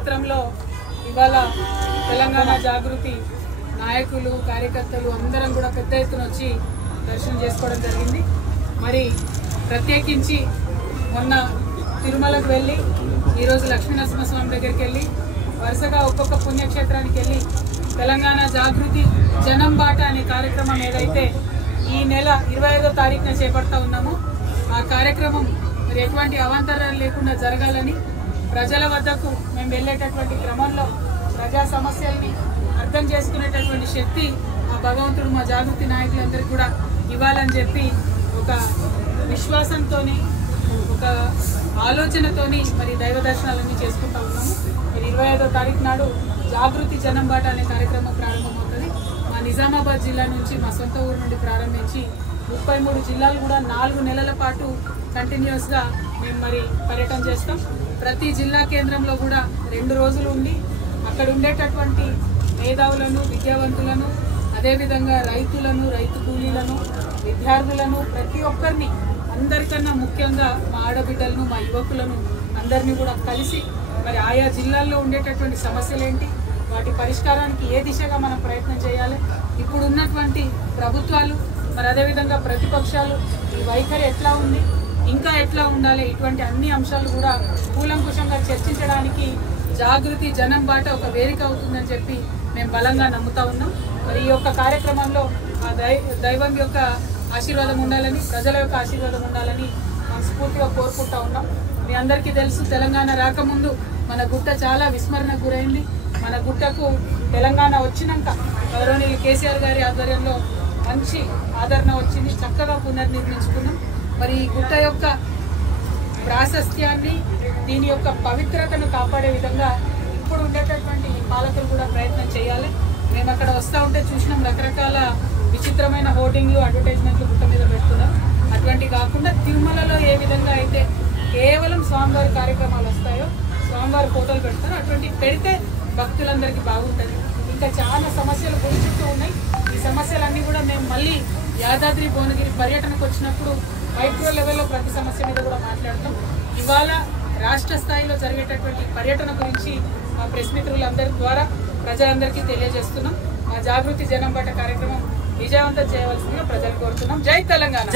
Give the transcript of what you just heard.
క్షేత్రంలో ఇవాళ తెలంగాణ జాగృతి నాయకులు కార్యకర్తలు అందరం కూడా పెద్ద ఎత్తున వచ్చి దర్శనం చేసుకోవడం జరిగింది. మరి ప్రత్యేకించి మొన్న తిరుమలకు వెళ్ళి ఈరోజు లక్ష్మీనరసింహస్వామి దగ్గరికి వెళ్ళి వరుసగా ఒక్కొక్క పుణ్యక్షేత్రానికి వెళ్ళి తెలంగాణ జాగృతి జనం బాట అనే కార్యక్రమం ఏదైతే ఈ నెల 25వ తారీఖున చేపడతా ఉన్నామో ఆ కార్యక్రమం మరి ఎటువంటి అవాంతరాలు లేకుండా జరగాలని ప్రజల వద్దకు మేము వెళ్ళేటటువంటి క్రమంలో ప్రజా సమస్యల్ని అర్థం చేసుకునేటటువంటి శక్తి ఆ భగవంతుడు మా జాగృతి నాయకులందరికీ కూడా ఇవ్వాలని చెప్పి ఒక విశ్వాసంతో ఒక ఆలోచనతోని మరి దైవ దర్శనాలన్నీ చేసుకుంటా ఉన్నాము. మరి 25వ తారీఖు నాడు జాగృతి జనం బాట అనే కార్యక్రమం ప్రారంభమవుతుంది. మా నిజామాబాద్ జిల్లా నుంచి మా సొంత ఊరు నుండి ప్రారంభించి 33 జిల్లాలు కూడా 4 నెలల పాటు కంటిన్యూస్గా మేము మరి పర్యటన చేస్తాం. ప్రతి జిల్లా కేంద్రంలో కూడా 2 రోజులు ఉండి అక్కడ ఉండేటటువంటి మేధావులను విద్యావంతులను అదేవిధంగా రైతులను రైతు కూలీలను విద్యార్థులను ప్రతి ఒక్కరిని అందరికన్నా ముఖ్యంగా మా ఆడబిడ్డలను మా యువకులను అందరినీ కూడా కలిసి మరి ఆయా జిల్లాల్లో ఉండేటటువంటి సమస్యలు ఏంటి, వాటి పరిష్కారానికి ఏ దిశగా మనం ప్రయత్నం చేయాలి, ఇప్పుడు ఉన్నటువంటి ప్రభుత్వాలు మరి అదేవిధంగా ప్రతిపక్షాలు ఈ వైఖరి ఎట్లా ఉంది, ఇంకా ఎట్లా ఉండాలి, ఇటువంటి అన్ని అంశాలు కూడా కూలంకుషంగా చర్చించడానికి జాగృతి జనం బాట ఒక వేదిక అవుతుందని చెప్పి మేము బలంగా నమ్ముతా ఉన్నాం. మరి ఈ యొక్క కార్యక్రమంలో ఆ దైవం యొక్క ఆశీర్వాదం ఉండాలని ప్రజల యొక్క ఆశీర్వాదం ఉండాలని మనస్ఫూర్తిగా కోరుకుంటా ఉన్నాం. మీ అందరికీ తెలుసు, తెలంగాణ రాకముందు మన గుట్ట చాలా విస్మరణకు గురైంది. మన గుట్టకు తెలంగాణ వచ్చినాక గౌరవనీయులు కేసీఆర్ గారి ఆధ్వర్యంలో మంచి ఆదరణ వచ్చింది, చక్కగా పునర్నిర్మించుకున్నాం. మరి ఈ గుట్ట యొక్క ప్రాశస్త్యాన్ని దీని యొక్క పవిత్రతను కాపాడే విధంగా ఇప్పుడు ఉండేటటువంటి ఈ పాలకులు కూడా ప్రయత్నం చేయాలి. మేము అక్కడ వస్తూ ఉంటే చూసినాం, రకరకాల విచిత్రమైన హోర్డింగ్లు అడ్వర్టైజ్మెంట్లు గుట్ట మీద పెడుతున్నారు. అటువంటి కాకుండా తిరుమలలో ఏ విధంగా అయితే కేవలం స్వామివారి కార్యక్రమాలు వస్తాయో స్వామివారి ఫోటోలు పెడతారు, అటువంటి పెడితే భక్తులందరికీ బాగుంటుంది. ఇంకా చాలా సమస్యలు గుర్చుతూ ఉన్నాయి. ఈ సమస్యలన్నీ కూడా మేము మళ్ళీ యాదాద్రి భువనగిరి పర్యటనకు వచ్చినప్పుడు మైక్రో లెవెల్లో ప్రతి సమస్య మీద కూడా మాట్లాడతాం. ఇవాళ రాష్ట్ర స్థాయిలో జరిగేటటువంటి పర్యటన గురించి మా ప్రెస్ మిత్రులందరి ద్వారా ప్రజలందరికీ తెలియజేస్తున్నాం. మా జాగృతి జనం బాట కార్యక్రమం విజయవంతం చేయవలసిందిగా ప్రజలు కోరుతున్నాం. జై తెలంగాణ.